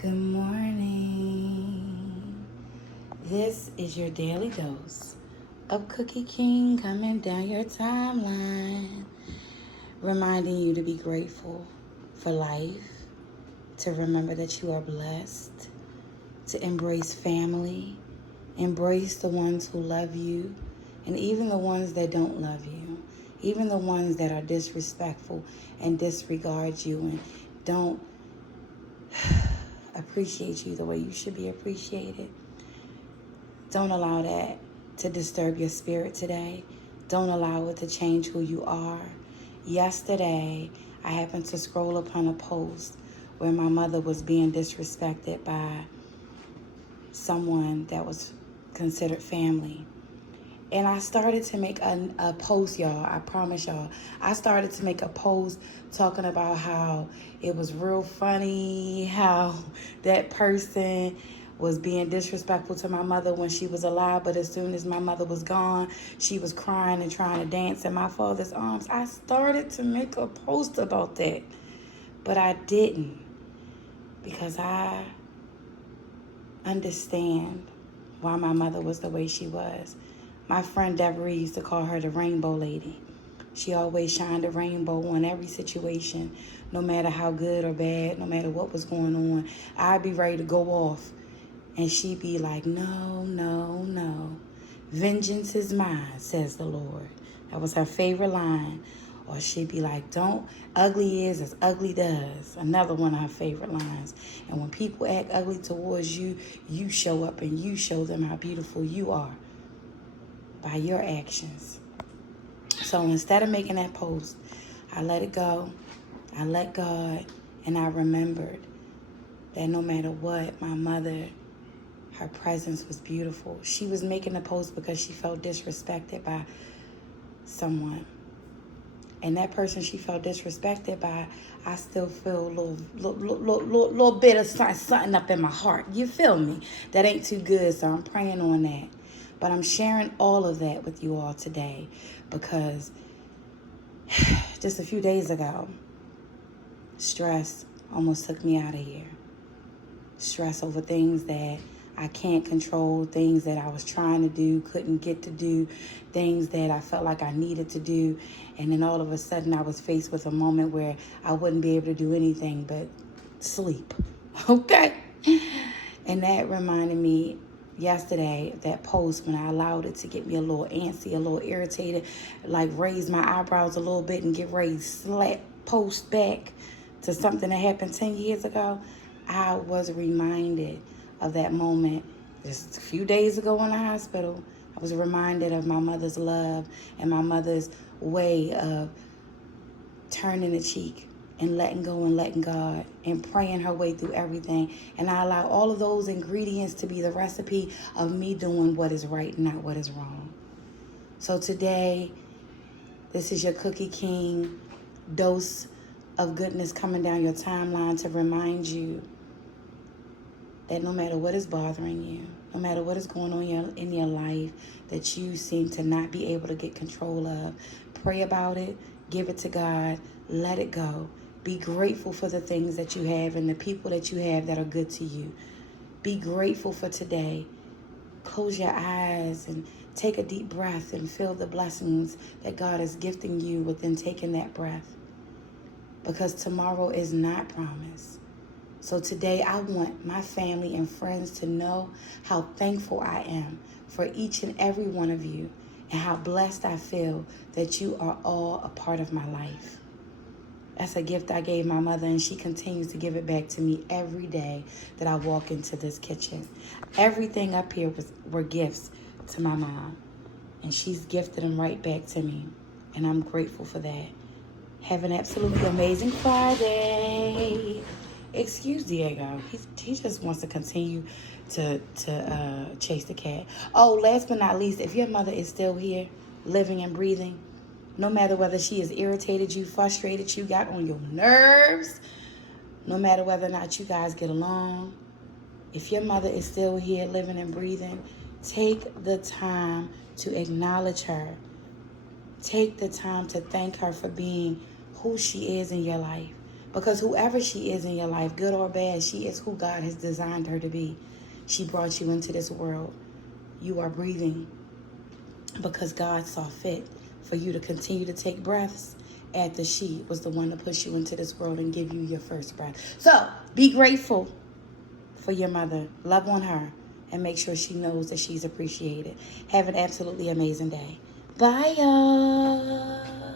Good morning. This is your daily dose of Cookie King coming down your timeline, reminding you to be grateful for life, to remember that you are blessed, to embrace family, embrace the ones who love you, and even the ones that don't love you, even the ones that are disrespectful and disregard you and don't appreciate you the way you should be appreciated. Don't allow that to disturb your spirit today. Don't allow it to change who you are. Yesterday, I happened to scroll upon a post where my mother was being disrespected by someone that was considered family. And I started to make a post, y'all. I promise y'all. I started to make a post talking about how it was real funny, how that person was being disrespectful to my mother when she was alive. But as soon as my mother was gone, she was crying and trying to dance in my father's arms. I started to make a post about that. But I didn't, because I understand why my mother was the way she was. My friend Deborah used to call her the rainbow lady. She always shined a rainbow on every situation, no matter how good or bad, no matter what was going on. I'd be ready to go off, and she'd be like, no, no, no. Vengeance is mine, says the Lord. That was her favorite line. Or she'd be like, don't, ugly is as ugly does. Another one of her favorite lines. And when people act ugly towards you, you show up and you show them how beautiful you are by your actions. So instead of making that post, I let it go. I let God, and I remembered that no matter what, my mother, her presence was beautiful. She was making the post because she felt disrespected by someone. And that person she felt disrespected by, I still feel a little bit of something up in my heart. You feel me? That ain't too good, so I'm praying on that. But I'm sharing all of that with you all today because just a few days ago, stress almost took me out of here. Stress over things that I can't control, things that I was trying to do, couldn't get to do, things that I felt like I needed to do. And then all of a sudden I was faced with a moment where I wouldn't be able to do anything but sleep. Okay? And that reminded me yesterday, that post, when I allowed it to get me a little antsy, a little irritated, like raise my eyebrows a little bit and get ready to slap post back to something that happened 10 years ago. I was reminded of that moment just a few days ago in the hospital. I was reminded of my mother's love and my mother's way of turning the cheek and letting go and letting God and praying her way through everything. And I allow all of those ingredients to be the recipe of me doing what is right and not what is wrong. So today, this is your Cookie King dose of goodness coming down your timeline to remind you that no matter what is bothering you, no matter what is going on in your life that you seem to not be able to get control of, pray about it, give it to God, let it go. Be grateful for the things that you have and the people that you have that are good to you. Be grateful for today. Close your eyes and take a deep breath and feel the blessings that God is gifting you within taking that breath. Because tomorrow is not promised. So today I want my family and friends to know how thankful I am for each and every one of you and how blessed I feel that you are all a part of my life. That's a gift I gave my mother, and she continues to give it back to me every day that I walk into this kitchen. Everything up here were gifts to my mom, and she's gifted them right back to me, and I'm grateful for that. Have an absolutely amazing Friday. Excuse Diego. He just wants to continue to chase the cat. Oh, last but not least, if your mother is still here, living and breathing, no matter whether she has irritated you, frustrated you, got on your nerves, no matter whether or not you guys get along, if your mother is still here, living and breathing, take the time to acknowledge her. Take the time to thank her for being who she is in your life. Because whoever she is in your life, good or bad, she is who God has designed her to be. She brought you into this world. You are breathing because God saw fit for you to continue to take breaths after she was the one to push you into this world and give you your first breath. So be grateful for your mother. Love on her and make sure she knows that she's appreciated. Have an absolutely amazing day. Bye, y'all.